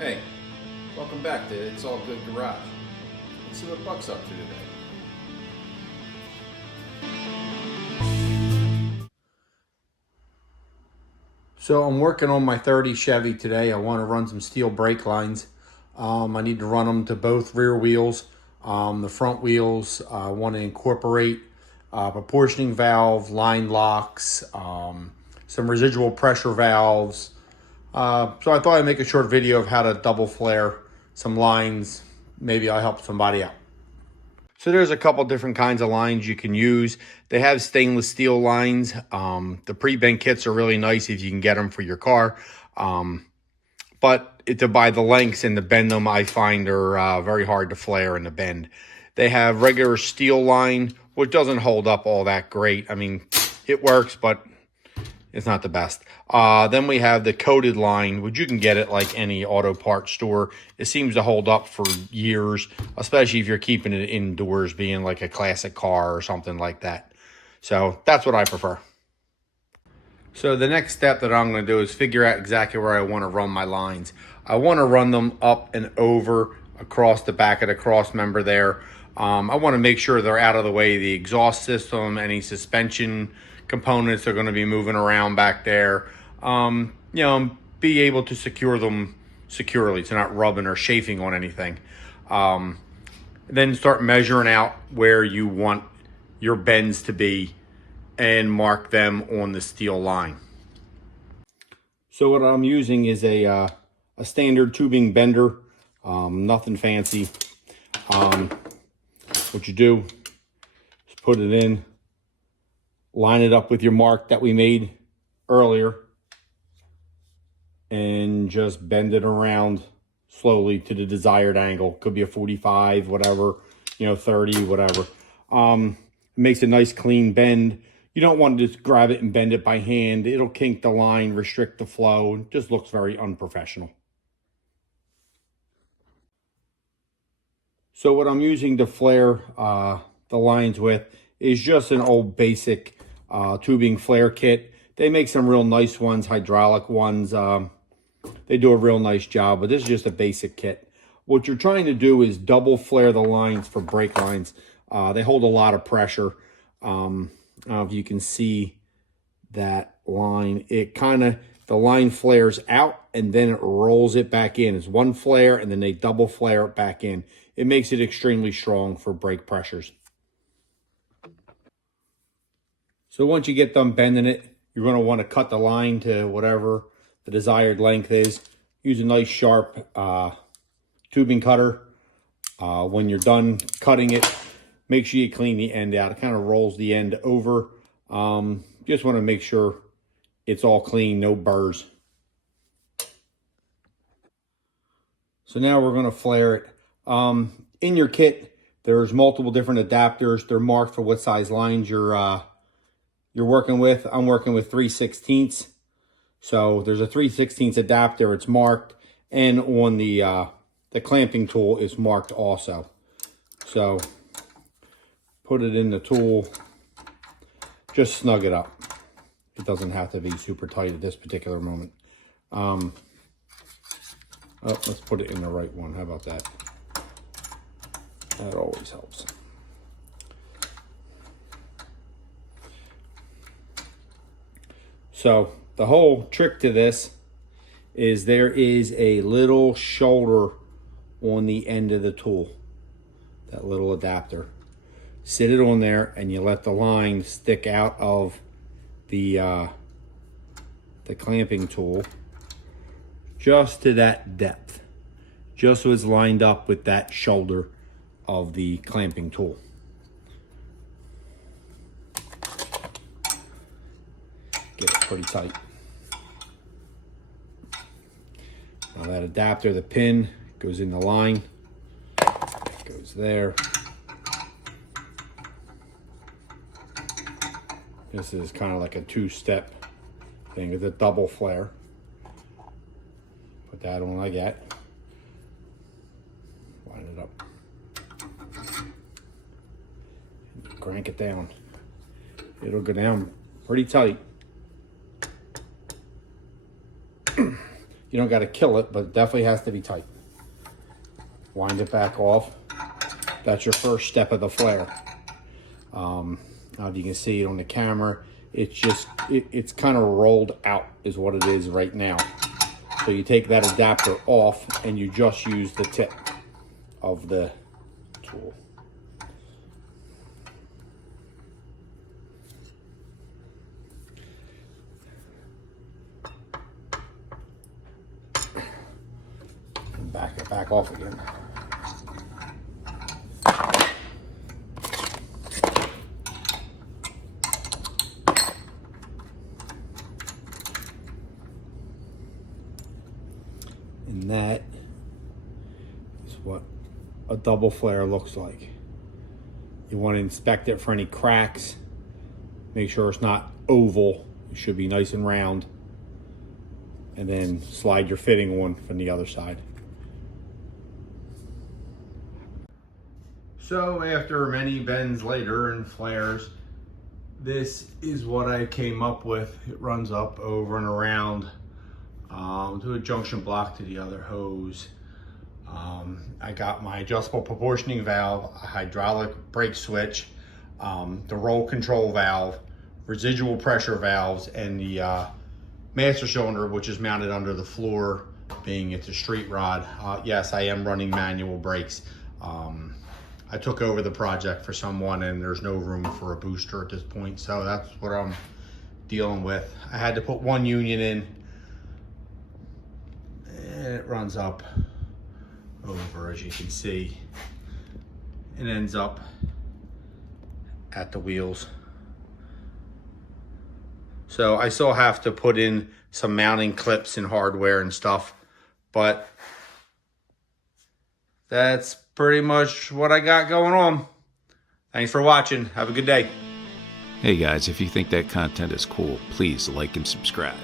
Hey, welcome back to It's All Good Garage. Let's see what Buck's up to today. So I'm working on my 30 Chevy today. I want to run some steel brake lines. I need to run them to both rear wheels. The front wheels, I want to incorporate proportioning valve, line locks, some residual pressure valves. So I thought I'd make a short video of how to double flare some lines. Maybe I'll help somebody out. So there's a couple different kinds of lines you can use. They have stainless steel lines. The pre-bent kits are really nice if you can get them for your car. But to buy the lengths and to bend them, I find are very hard to flare and to bend. They have regular steel line, which doesn't hold up all that great. I mean, it works, but it's not the best. Then we have the coated line, which you can get at like any auto parts store. It seems to hold up for years, especially if you're keeping it indoors, being like a classic car or something like that. So that's what I prefer. So the next step that I'm going to do is figure out exactly where I want to run my lines. I want to run them up and over across the back of the cross member there. I want to make sure they're out of the way of the exhaust system, any suspension components are going to be moving around back there. Be able to secure them securely so not rubbing or chafing on anything. Then start measuring out where you want your bends to be and mark them on the steel line. So what I'm using is a standard tubing bender, nothing fancy. What you do is put it in, line it up with your mark that we made earlier, and just bend it around slowly to the desired angle. Could be a 45, whatever, 30, whatever. It makes a nice clean bend. You don't want to just grab it and bend it by hand. It'll kink the line, restrict the flow. It just looks very unprofessional. So what I'm using to flare the lines with is just an old basic tubing flare kit. They make some real nice ones, hydraulic ones. They do a real nice job, but this is just a basic kit. What you're trying to do is double flare the lines for brake lines. They hold a lot of pressure. I don't know if you can see that line. The line flares out and then it rolls it back in. It's one flare and then they double flare it back in. It makes it extremely strong for brake pressures. So once you get done bending it, you're going to want to cut the line to whatever the desired length is. Use a nice sharp tubing cutter. When you're done cutting it, make sure you clean the end out. It kind of rolls the end over. Just want to make sure it's all clean, no burrs. So now we're going to flare it. In your kit, there's multiple different adapters. They're marked for what size lines you're working with. I'm working with 3/16. So there's a 3/16 adapter. It's marked, and on the clamping tool is marked also. So put it in the tool. Just snug it up. It doesn't have to be super tight at this particular moment. Let's put it in the right one. How about that? That always helps. So the whole trick to this is there is a little shoulder on the end of the tool, that little adapter. Sit it on there and you let the line stick out of the clamping tool just to that depth, just so it's lined up with that shoulder of the clamping tool. Get it pretty tight. Now that adapter, the pin, goes in the line, goes there. This is kind of like a two-step thing with a double flare. Put that on like that. Line it up. Crank it down. It'll go down pretty tight. You don't got to kill it, but it definitely has to be tight. Wind it back off. That's your first step of the flare. Now if you can see it on the camera, it's just, it's kind of rolled out is what it is right now. So you take that adapter off and you just use the tip of the tool. And back it back off again. And that is what a double flare looks like. You want to inspect it for any cracks. Make sure it's not oval. It should be nice and round. And then slide your fitting on from the other side. So after many bends later and flares, this is what I came up with. It runs up over and around to a junction block to the other hose. I got my adjustable proportioning valve, a hydraulic brake switch, the roll control valve, residual pressure valves, and the master cylinder, which is mounted under the floor, being it's a street rod. Yes, I am running manual brakes. I took over the project for someone and there's no room for a booster at this point, so that's what I'm dealing with. I had to put one union in, and it runs up over, as you can see, and ends up at the wheels. So I still have to put in some mounting clips and hardware and stuff, but that's pretty much what I got going on. Thanks for watching. Have a good day. Hey guys, if you think that content is cool, please like and subscribe.